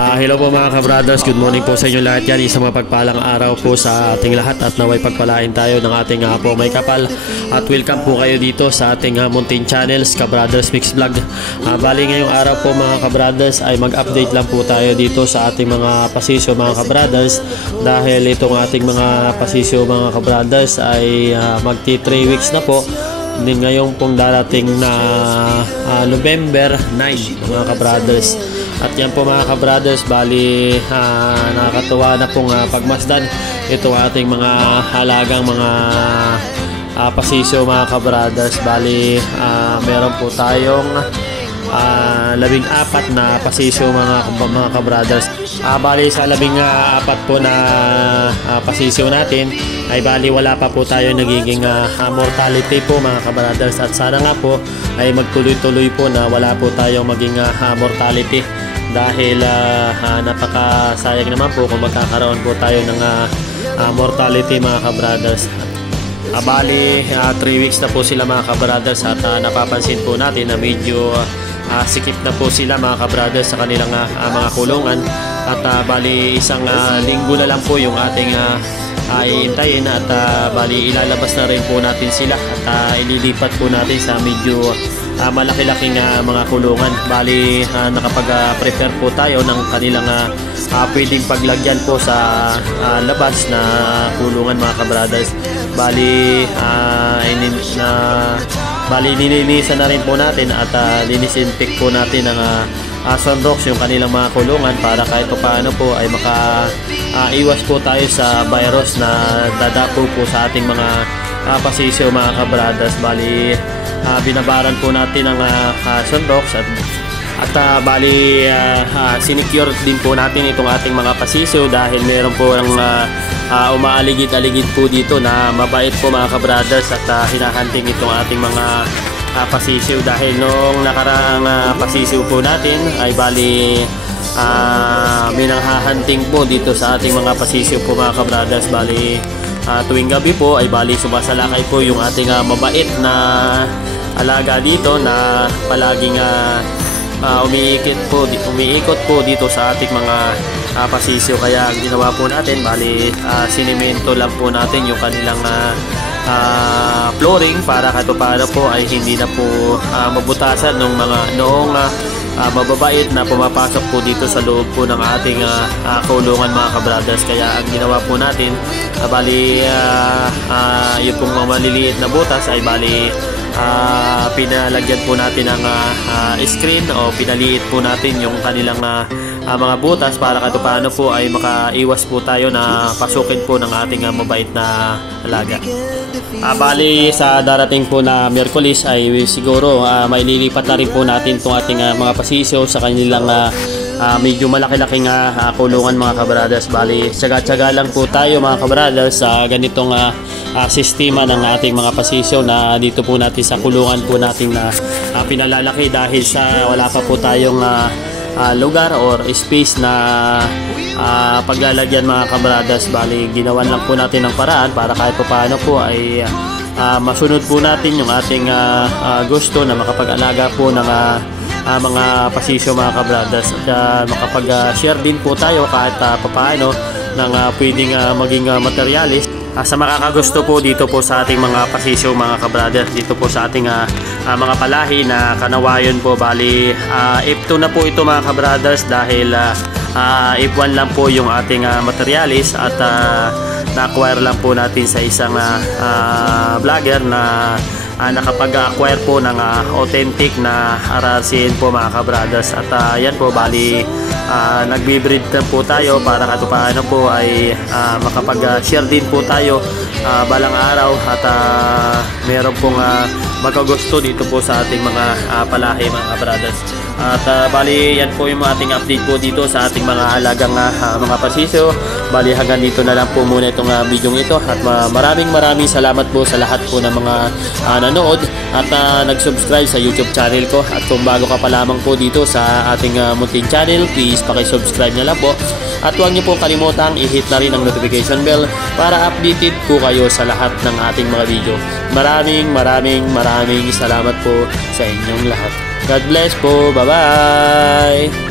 Hello po mga ka-brothers, good morning po sa inyo lahat yan. Isang mapagpalang araw po sa ating lahat at naway pagpalain tayo ng ating po may kapal. At welcome po kayo dito sa ating Mountain Channels, Ka-Brothers Mix Vlog. Bali ngayong araw po mga ka-brothers ay mag-update lang po tayo dito sa ating mga pasisyo mga ka-brothers. Dahil itong ating mga pasisyo mga ka-brothers ay magti 3 weeks na po. Din ngayong pong darating na November 9 mga ka-brothers. At yan po mga ka-brothers, bali nakakatuwa na pong pagmasdan itong ating mga halagang mga pasisyo mga ka-brothers. Bali meron po tayong 14 na pasisyo mga ka-brothers. Bali sa 14 po na pasisyo natin ay bali wala pa po tayo nagiging mortality po mga ka-brothers. At sana nga po ay magtuloy-tuloy po na wala po tayong maging mortality. Dahil napakasayang naman po kung magkakaroon po tayo ng mortality mga ka-brothers. Bali 3 weeks na po sila mga ka-brothers at napapansin po natin na medyo sikip na po sila mga ka-brothers sa kanilang mga kulungan. At bali isang linggo na lang po yung ating iintayin at bali ilalabas na rin po natin sila at ililipat po natin sa medyo malaki-laking mga kulungan. Bali nakapag-prepare po tayo ng kanilang pwedeng paglagyan po sa labas na kulungan mga ka-brothers. Bali nilinisan na rin po natin at linisintik po natin ng sunrocks yung kanilang mga kulungan para kahit paano po ay iwas po tayo sa virus na dadapo po sa ating mga pasisyo mga ka-brothers. Bali binabaran po natin ang sunrocks at bali sinecure din po natin itong ating mga pasisyo dahil meron po ang umaaligid-aligid po dito na mabait po mga ka-brothers at hinahunting itong ating mga pasisyo. Dahil noong nakaraang pasisyo po natin ay bali may nanghahunting po dito sa ating mga pasisyo po mga ka-brothers. Bali tuwing gabi po ay bali sumasalakay po yung ating mabait na alaga dito na palaging umiikot po dito sa ating mga pasisyo. Kaya ginawa po natin bali sinimento lang po natin yung kanilang flooring para kahit paano po ay hindi na po mabutasan noong mababait na pumapasok po dito sa loob po ng ating kulungan mga ka-brothers. Kaya ang ginawa po natin bali yung pong maliliit na butas ay bali pinalagyan po natin ng screen o pinaliit po natin yung kanilang mga butas para kahit paano po ay makaiwas po tayo na pasukin po ng ating mabait na alaga. Bali sa darating po na Miyerkules ay siguro maililipat na rin po natin itong ating mga pasisyo sa kanilang medyo malaki-laking kulungan mga ka-brothers. Bali tsaga-tsaga lang po tayo mga ka-brothers sa ganitong sistema ng ating mga pasisyo na dito po natin sa kulungan po natin na pinalalaki dahil sa wala pa po tayong lugar or space na paglalagyan mga ka-brothers. Bali ginawan lang po natin ng paraan para kahit paano po ay masunod po natin yung ating gusto na makapag-alaga po ng mga pasisyo mga ka-brothers at makapag-share din po tayo kahit paano ng pwedeng maging materialis sa makakagusto po dito po sa ating mga pasisyo mga ka-brothers, dito po sa ating mga palahi na kanawayon po. Bali F2 na po ito mga ka-brothers dahil F1 lang po yung ating materialis at na-acquire lang po natin sa isang vlogger na nakapag-acquire po ng authentic na RRCN po mga ka-brothers. At yan po bali nagbe-breed na po tayo para kahit paano po ay makapag-share din po tayo balang araw at meron pong magkagusto dito po sa ating mga palahi mga ka-brothers. At bali yan po yung ating update po dito sa ating mga alagang mga pasisyo. Bali hanggang dito na lang po muna itong video ito at maraming salamat po sa lahat po ng mga nanood at nag-subscribe sa YouTube channel ko. At kung bago ka pa lamang po dito sa ating Mountain Channel, please paki-subscribe na lang po. At huwag niyo po kalimutang i-hit na rin ang notification bell para updated po kayo sa lahat ng ating mga video. Maraming salamat po sa inyong lahat. God bless po. Bye-bye!